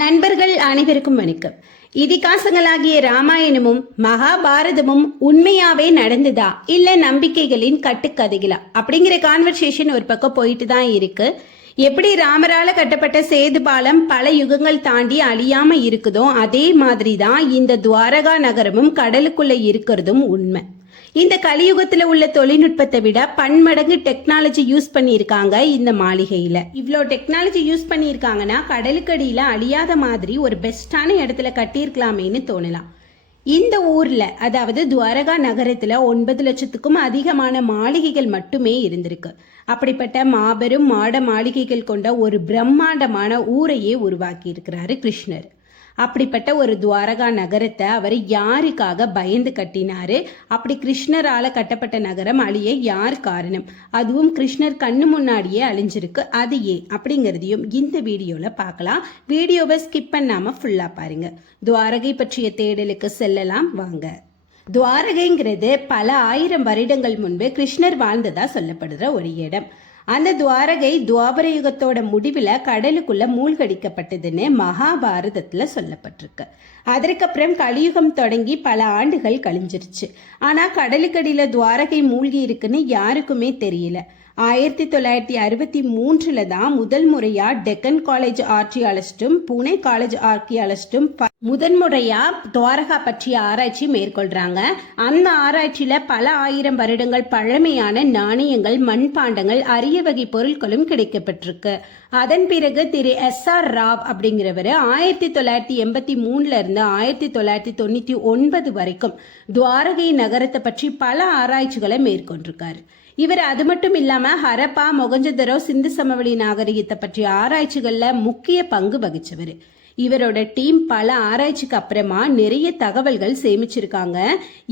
நண்பர்கள் அனைவருக்கும் வணக்கம். இதிகாசங்களாகிய ராமாயணமும் மகாபாரதமும் உண்மையாவே நடந்துதா இல்ல நம்பிக்கைகளின் கட்டுக்கதைகளா அப்படிங்கிற கான்வர்சேஷன் ஒரு பக்கம் போயிட்டு தான் இருக்கு. எப்படி ராமரால கட்டப்பட்ட சேது பாலம் பல யுகங்கள் தாண்டி அழியாம இருக்குதோ அதே மாதிரி தான் இந்த துவாரகா நகரமும் கடலுக்குள்ள இருக்கிறதும் உண்மை. இந்த கலியுகத்துல உள்ள தொழில்நுட்பத்தை விட பன்மடங்கு டெக்னாலஜி யூஸ் பண்ணியிருக்காங்க இந்த மாளிகையில. இவ்வளோ டெக்னாலஜி யூஸ் பண்ணியிருக்காங்கன்னா கடலுக்கடியில அழியாத மாதிரி ஒரு பெஸ்டான இடத்துல கட்டியிருக்கலாமேன்னு தோணலாம். இந்த ஊர்ல அதாவது துவாரகா நகரத்துல 9 லட்சத்துக்கும் அதிகமான மாளிகைகள் மட்டுமே இருந்திருக்கு. அப்படிப்பட்ட மாபெரும் மாட மாளிகைகள் கொண்ட ஒரு பிரம்மாண்டமான ஊரையே உருவாக்கி இருக்கிறாரு கிருஷ்ணர். அப்படிப்பட்ட ஒரு துவாரகா நகரத்தை அவர் யாருக்காக பயந்து கட்டினாரு? அப்படி கிருஷ்ணரால கட்டப்பட்ட நகரம் அழிய யார் காரணம்? அதுவும் கிருஷ்ணர் கண்ணு முன்னாடியே அழிஞ்சிருக்கு. அது ஏன் அப்படிங்கிறதையும் இந்த வீடியோல பார்க்கலாம். வீடியோவை ஸ்கிப் பண்ணாம ஃபுல்லா பாருங்க. துவாரகை பற்றிய தேடலுக்கு செல்லலாம் வாங்க. துவாரகைங்கிறது பல ஆயிரம் வருடங்கள் முன்பு கிருஷ்ணர் வாழ்ந்ததா சொல்லப்படுற ஒரு இடம். அந்த துவாரகை துவாபர யுகத்தோட முடிவில் கடலுக்குள்ள மூழ்கடிக்கப்பட்டதுன்னு மகாபாரதத்துல சொல்லப்பட்டிருக்கு. அதற்கப்புறம் கலியுகம் தொடங்கி பல ஆண்டுகள் கழிஞ்சிருச்சு. ஆனா கடலுக்கடியில துவாரகை மூழ்கி இருக்குன்னு யாருக்குமே தெரியல. 1963 தான் முதல் முறையா டெக்கன் காலேஜ் ஆர்கியாலஜிஸ்டும் புனே காலேஜ் ஆர்கியாலஜிஸ்டும் முதன்முறையா துவாரகா பற்றிய ஆராய்ச்சி மேற்கொள்றாங்க. அந்த ஆராய்ச்சியில பல ஆயிரம் வருடங்கள் பழமையான நாணயங்கள், மண்பாண்டங்கள், அரிய வகை பொருட்களும் கிடைக்கப்பட்டிருக்கு. அதன் பிறகு திரு SR ராவ் அப்படிங்கிறவர் 1983 இருந்து 1999 வரைக்கும் துவாரகை நகரத்தை பற்றி பல ஆராய்ச்சிகளை மேற்கொண்டிருக்காரு. இவர் அது மட்டும் இல்லாம ஹரப்பா, மொகஞ்சதரோ, சிந்து சமவெளி நாகரிகத்தை பற்றிய ஆராய்ச்சிகள்ல முக்கிய பங்கு வகிச்சவர். இவரோட டீம் பல ஆராய்ச்சிக்கு அப்புறமா நிறைய தகவல்கள் சேமிச்சிருக்காங்க.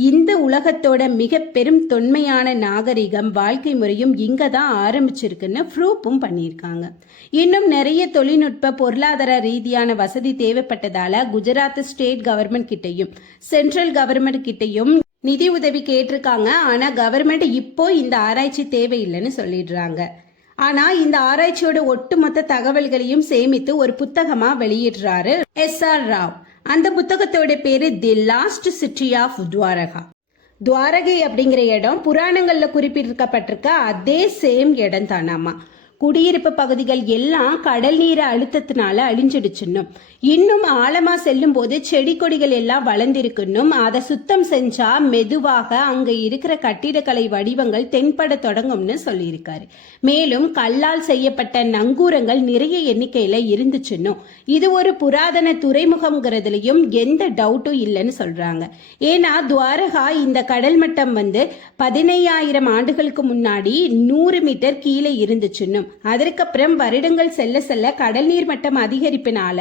இந்த உலகத்தோட மிக பெரும் தொன்மையான நாகரிகம், வாழ்க்கை முறையும் இங்க தான் ஆரம்பிச்சிருக்குன்னு ப்ரூஃபும் பண்ணியிருக்காங்க. இன்னும் நிறைய தொழில்நுட்ப பொருளாதார ரீதியான வசதி தேவைப்பட்டதால குஜராத் ஸ்டேட் கவர்மெண்ட் கிட்டையும் சென்ட்ரல் கவர்மெண்ட் கிட்டையும் நிதி உதவி கேட்டிருக்காங்க. ஆனா கவர்மெண்ட் இப்போ இந்த ஆராய்ச்சி தேவையில்லைன்னு சொல்லிடுறாங்க. ஆனா இந்த ஆராய்ச்சியோட ஒட்டுமொத்த தகவல்களையும் சேமித்து ஒரு புத்தகமா வெளியிடுறாரு SR ராவ். அந்த புத்தகத்தோட பேரு the lost city of Dwarka. துவாரகை அப்படிங்கிற இடம் புராணங்கள்ல குறிப்பிட்டிருக்கப்பட்டிருக்க அதே சேம் இடம் தானாமா. குடியிருப்பு பகுதிகள் எல்லாம் கடல் நீர அழுத்தத்தினால அழிஞ்சிடுச்சுன்னும், இன்னும் ஆழமா செல்லும் போது செடி கொடிகள் எல்லாம் வளர்ந்திருக்குன்னும், அதை சுத்தம் செஞ்சா மெதுவாக அங்க இருக்கிற கட்டிடக்கலை வடிவங்கள் தென்பட தொடங்கும்னு சொல்லியிருக்காரு. மேலும் கல்லால் செய்யப்பட்ட நங்கூரங்கள் நிறைய எண்ணிக்கையில இருந்துச்சுன்னும், இது ஒரு புராதன துறைமுகம்ங்கிறதுலயும் எந்த டவுட்டும் இல்லைன்னு சொல்றாங்க. ஏன்னா துவாரகா இந்த கடல் மட்டம் 15,000 ஆண்டுகளுக்கு முன்னாடி 100 மீட்டர் கீழே இருந்துச்சுன்னும், அதற்கப்புறம் வருடங்கள் செல்ல செல்ல கடல் நீர் மட்டம் அதிகரிப்பினால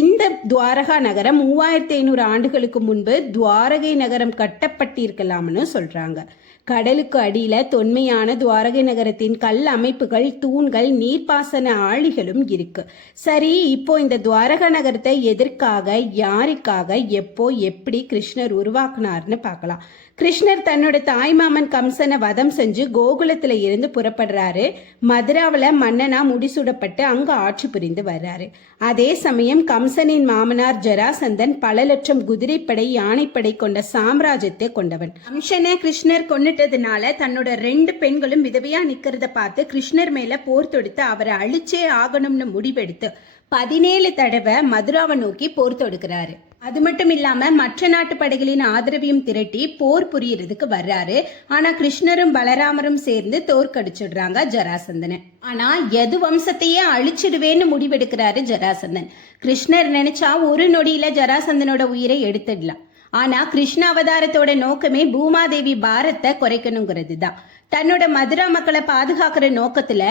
இந்த துவாரகா நகரம் 3500 ஆண்டுகளுக்கு முன்பு துவாரகை நகரம் கட்டப்பட்டிருக்கலாம்னு சொல்றாங்க. கடலுக்கு அடியில தொன்மையான துவாரகை நகரத்தின் கல் அமைப்புகள், தூண்கள், நீர்ப்பாசன ஆழிகளும் இருக்கு. சரி, இப்போ இந்த துவாரகா நகரத்தை எதற்காக, யாருக்காக, எப்போ, எப்படி கிருஷ்ணர் உருவாக்குனார்னு பார்க்கலாம். கிருஷ்ணர் தன்னோட தாய்மாமன் கம்சனை வதம் செஞ்சு கோகுலத்துல இருந்து புறப்படுறாரு. மதுராவில் மன்னனா முடிசூடப்பட்டு அங்க ஆட்சி புரிந்து வர்றாரு. அதே சமயம் கம்சனின் மாமனார் ஜராசந்தன் பல லட்சம் குதிரைப்படை, யானைப்படை கொண்ட சாம்ராஜ்யத்தை கொண்டவன். கம்சனை கிருஷ்ணர் கொன்னுட்டதுனால தன்னோட 2 பெண்களும் விதவையா நிக்கிறத பார்த்து கிருஷ்ணர் மேல போர் தொடுத்து அவரை அழிச்சே ஆகணும்னு முடிவெடுத்து 17 தடவை மதுராவை நோக்கி போர் தொடுக்கிறாரு. அது மட்டும் இல்லாம மற்ற நாட்டு படைகளின் ஆதரவையும் திரட்டி போர் புரியறதுக்கு வர்றாரு. ஆனா கிருஷ்ணரும் பலராமரும் சேர்ந்து தோற்கடிச்சிடுறாங்க ஜராசந்தனை. ஆனா யது வம்சத்தையே அழிச்சிடுவேன்னு முடிவெடுக்கிறாரு ஜராசந்தன். கிருஷ்ணர் நினைச்சா ஒரு நொடியில ஜராசந்தனோட உயிரை எடுத்துடலாம். ஆனா கிருஷ்ண அவதாரத்தோட நோக்கமே பூமாதேவி பாரத்தை குறைக்கணுங்கிறது தான். தன்னோட மதுரா மக்களை பாதுகாக்கிற நோக்கத்துல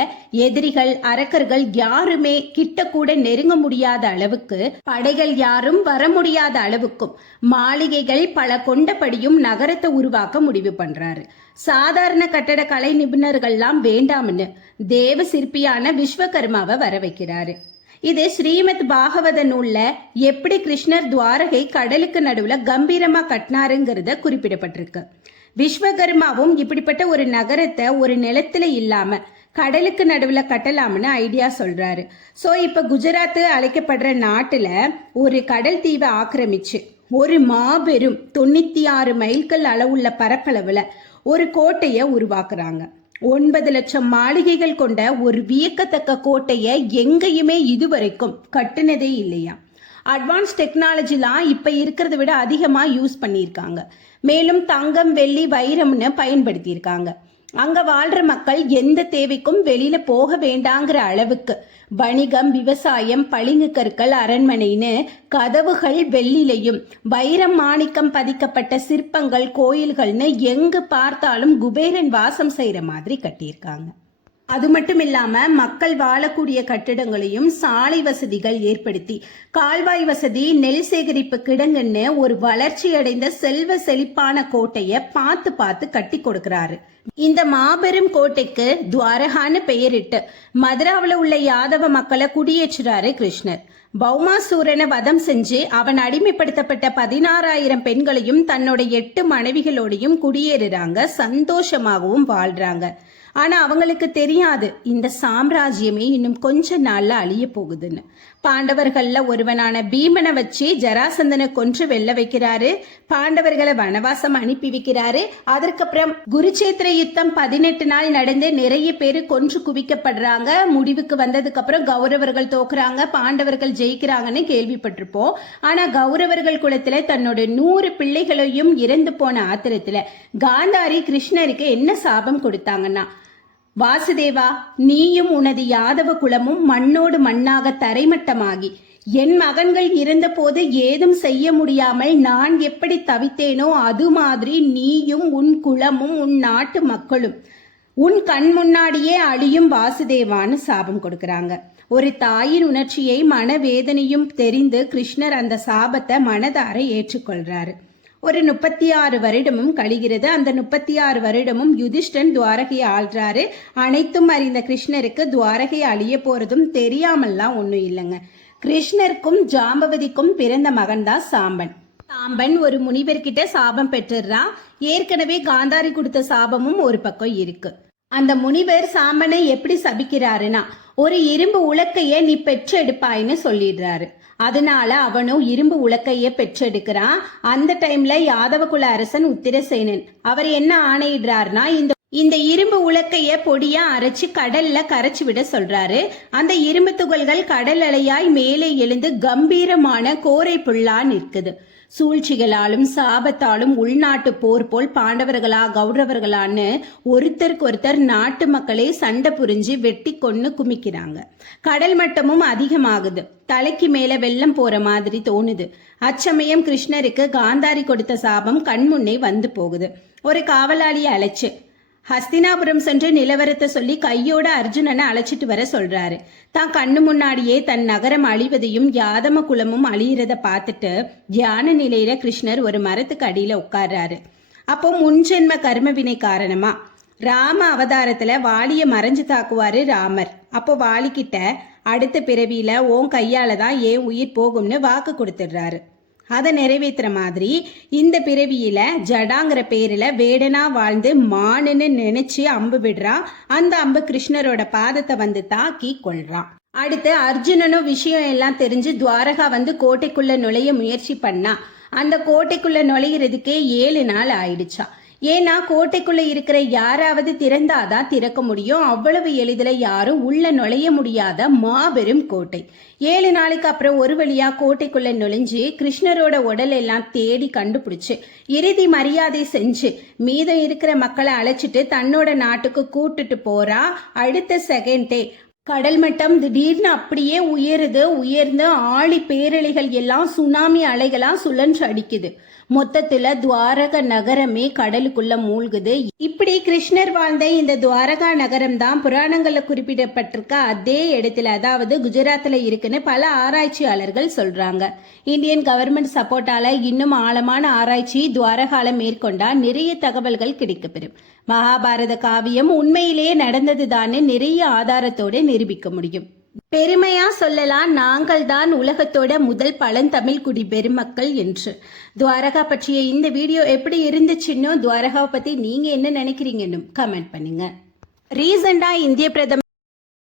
எதிரிகள், அரக்கர்கள் யாருமே கிட்ட கூட நெருங்க முடியாத அளவுக்கு, படைகள் யாரும் வர முடியாத அளவுக்கும் மாளிகைகள் பல கொண்டபடியும் நகரத்தை உருவாக்க முடிவு பண்றாரு. சாதாரண கட்டட கலை நிபுணர்கள்லாம் வேண்டாம்னு தேவ சிற்பியான விஸ்வகர்மாவை வர வைக்கிறாரு. இது ஸ்ரீமத் பாகவத நூல்ல எப்படி கிருஷ்ணர் துவாரகை கடலுக்கு நடுவுல கம்பீரமா கட்டினாருங்கிறத குறிப்பிடப்பட்டிருக்கு. விஸ்வகர்மாவும் இப்படிப்பட்ட ஒரு நகரத்தை ஒரு நிலத்துல இல்லாம கடலுக்கு நடுவில் கட்டலாம்னு ஐடியா சொல்றாரு. ஸோ இப்போ குஜராத் அழைக்கப்படுற நாட்டில் ஒரு கடல் தீவை ஆக்கிரமிச்சு ஒரு மாபெரும் 96 மைல்கள் அளவுள்ள பரப்பளவில் ஒரு கோட்டையை உருவாக்குறாங்க. 9 லட்சம் மாளிகைகள் கொண்ட ஒரு வியக்கத்தக்க கோட்டையை எங்கேயுமே இதுவரைக்கும் கட்டுனதே இல்லையா. அட்வான்ஸ் டெக்னாலஜிலாம் இப்போ இருக்கிறத விட அதிகமாக யூஸ் பண்ணியிருக்காங்க. மேலும் தங்கம், வெள்ளி, வைரம்னு பயன்படுத்தியிருக்காங்க. அங்க வாழ்ற மக்கள் எந்த தேவைக்கும் வெளியில போக வேண்டாங்கிற அளவுக்கு வணிகம், விவசாயம், பளிங்கு கற்கள், அரண்மனைன்னு கதவுகள் வெள்ளிலையும் வைரம், மாணிக்கம் பதிக்கப்பட்ட சிற்பங்கள், கோயில்கள்னு எங்கு பார்த்தாலும் குபேரன் வாசம் செய்யற மாதிரி கட்டியிருக்காங்க. அது மட்டும் இல்லாம மக்கள் வாழக்கூடிய கட்டிடங்களையும் சாலை வசதிகள் ஏற்படுத்தி, கால்வாய் வசதி, நெல் சேகரிப்பு கிடங்குன்னு ஒரு வளர்ச்சி அடைந்த செல்வ செழிப்பான கோட்டையை பார்த்து பார்த்து கட்டி கொடுக்கிறாரு. இந்த மாபெரும் கோட்டைக்கு துவாரகான்னு பெயரிட்டு மதுராவில் உள்ள யாதவ மக்களை குடியேற்றுறாரு கிருஷ்ணர். பௌமாசூரனை வதம் செஞ்சு அவன் அடிமைப்படுத்தப்பட்ட 16,000 பெண்களையும் தன்னோட 8 மனைவிகளோடையும் குடியேறுறாங்க, சந்தோஷமாகவும் வாழ்றாங்க. ஆனா அவங்களுக்கு தெரியாது இந்த சாம்ராஜ்யமே இன்னும் கொஞ்ச நாள்ல அழிய போகுதுன்னு. பாண்டவர்கள்ல ஒருவனான பீமனை வச்சு ஜராசந்தனை கொன்று வெல்ல வைக்கிறாரு. பாண்டவர்களை வனவாசம் அனுப்பி வைக்கிறாரு. அதற்கப்புறம் குருச்சேத்திர யுத்தம் 18 நாள் நடந்து நிறைய பேரு கொன்று குவிக்கப்படுறாங்க. முடிவுக்கு வந்ததுக்கு அப்புறம் கௌரவர்கள் தோக்குறாங்க, பாண்டவர்கள் ஜெயிக்கிறாங்கன்னு கேள்விப்பட்டிருப்போம். ஆனா கௌரவர்கள் குலத்துல தன்னோட 100 பிள்ளைகளையும் இறந்து போன ஆத்திரத்துல காந்தாரி கிருஷ்ணருக்கு என்ன சாபம் கொடுத்தாங்கன்னா, வாசுதேவா, நீயும் உனது யாதவ குலமும் மண்ணோடு மண்ணாக தரைமட்டமாகி என் மகன்கள் இருந்தபோது ஏதும் செய்ய முடியாமல் நான் எப்படி தவித்தேனோ அது மாதிரி நீயும் உன் குலமும் உன் நாட்டு மக்களும் உன் கண் முன்னாடியே அழியும் வாசுதேவான்னு சாபம் கொடுக்கறாங்க. ஒரு தாயின் உணர்ச்சியை, மனவேதனையும் தெரிந்து கிருஷ்ணர் அந்த சாபத்தை மனதார ஏற்றுக்கொள்றாரு. ஒரு 36 வருடமும் கழிகிறது. அந்த 36 வருடமும் யுதிஷ்டன் துவாரகையை ஆள்றாரு. அனைத்தும் அறிந்த கிருஷ்ணருக்கு துவாரகை அழிய போறதும் தெரியாமல்லாம் ஒன்றும் இல்லைங்க. கிருஷ்ணருக்கும் ஜாம்பவதிக்கும் பிறந்த மகன் தான் சாம்பன். சாம்பன் ஒரு முனிவர்கிட்ட சாபம் பெற்றுறான். ஏற்கனவே காந்தாரி கொடுத்த சாபமும் ஒரு பக்கம் இருக்கு. அந்த முனிவர் சாம்பனை எப்படி சபிக்கிறாருன்னா, ஒரு இரும்பு உலக்கைய நீ பெற்றெடுப்பாயின்னு சொல்லிடுறாரு. அதனால அவனும் இரும்பு உலக்கைய பெற்றெடுக்கிறான். அந்த டைம்ல யாதவகுல அரசன் உத்திரசேனன் அவர் என்ன ஆணையிடுறாருன்னா, இந்த இரும்பு உலக்கைய பொடியா அரைச்சு கடல்ல கரைச்சு விட சொல்றாரு. அந்த இரும்பு துகள்கள் கடல் அலையாய் மேலே எழுந்து கம்பீரமான கோரை புல்லா நிற்குது. சூழ்ச்சிகளாலும் சாபத்தாலும் உள்நாட்டு போர் போல் பாண்டவர்களா கௌரவர்களான்னு ஒருத்தருக்கு ஒருத்தர் நாட்டு மக்களே சண்டை புரிஞ்சு வெட்டி கொன்னு குமிக்கிறாங்க. கடல் மட்டமும் அதிகமாகுது. தலைக்கு மேல வெள்ளம் போற மாதிரி தோணுது. அச்சமயம் கிருஷ்ணருக்கு காந்தாரி கொடுத்த சாபம் கண்முன்னே வந்து போகுது. ஒரு காவலாளியை அழைச்சு ஹஸ்தினாபுரம் சென்று நிலவரத்தை சொல்லி கையோட அர்ஜுனனை அழைச்சிட்டு வர சொல்றாரு. தான் கண்ணு முன்னாடியே தன் நகரம் அழிவதையும் யாதம குலமும் அழியிறத பார்த்துட்டு தியான நிலையில கிருஷ்ணர் ஒரு மரத்துக்கு அடியில உட்கார்றாரு. அப்போ முன்ஜென்ம கர்மவினை காரணமா ராம அவதாரத்துல வாலிய மறைஞ்சு தாக்குவாரு ராமர். அப்போ வாலிக்கிட்ட அடுத்த பிறவியில ஓன் கையால தான் ஏன் உயிர் போகும்னு வாக்கு கொடுத்துடுறாரு. அதை நிறைவேற்றுற மாதிரி இந்த பிறவியில ஜடாங்கிற பேரில் வேடனா வாழ்ந்து மானுன்னு நினைச்சு அம்பு விடுறான். அந்த அம்பு கிருஷ்ணரோட பாதத்தை வந்து தாக்கி கொள்றான். அடுத்து அர்ஜுனனும் விஷயம் எல்லாம் தெரிஞ்சு துவாரகா வந்து கோட்டைக்குள்ள நுழைய முயற்சி பண்ணா. அந்த கோட்டைக்குள்ள நுழையிறதுக்கே 7 நாள் ஆயிடுச்சா. ஏன்னா கோட்டைக்குள்ள இருக்கிற யாராவது திறந்தாதான் திறக்க முடியும். அவ்வளவு எளிதில் யாரும் உள்ள நுழைய முடியாத மாபெரும் கோட்டை. 7 நாளைக்கு அப்புறம் ஒரு வழியா கோட்டைக்குள்ள நுழைஞ்சு கிருஷ்ணரோட உடல் எல்லாம் தேடி கண்டுபிடிச்சு இறுதி மரியாதை செஞ்சு மீதம் இருக்கிற மக்களை அழைச்சிட்டு தன்னோட நாட்டுக்கு கூட்டுட்டு போறா. அடுத்த செகண்டே கடல் மட்டம் திடீர்னு அப்படியே உயர்ந்து ஆழி பேரலைகள் எல்லாம் சுனாமி அலைகளா சுழன்று அடிக்குது. மொத்தத்துல துவாரக நகரமே கடலுக்குள்ள மூழ்குது. இப்படி கிருஷ்ணர் வாழ்ந்த இந்த துவாரகா நகரம் தான் புராணங்கள்ல குறிப்பிடப்பட்டிருக்க அதே இடத்துல, அதாவது குஜராத்ல இருக்குன்னு பல ஆராய்ச்சியாளர்கள் சொல்றாங்க. இந்தியன் கவர்மெண்ட் சப்போர்ட்டால இன்னும் ஆழமான ஆராய்ச்சி துவாரகால மேற்கொண்டா நிறைய தகவல்கள் கிடைக்கப்பெறும். மகாபாரத காவியம் உண்மையிலேயே நடந்ததுதான்னு நிறைய ஆதாரத்தோட நிரூபிக்க முடியும். பெருமையா சொல்லலாம், நாங்கள் தான் உலகத்தோட முதல் பழந்தமிழ் குடி பெருமக்கள் என்று. துவாரகா பற்றிய இந்த வீடியோ எப்படி இருந்துச்சுன்னு, துவாரகாவை பத்தி நீங்க என்ன நினைக்கிறீங்கன்னு கமெண்ட் பண்ணுங்க. ரீசெண்டா இந்திய பிரதமர்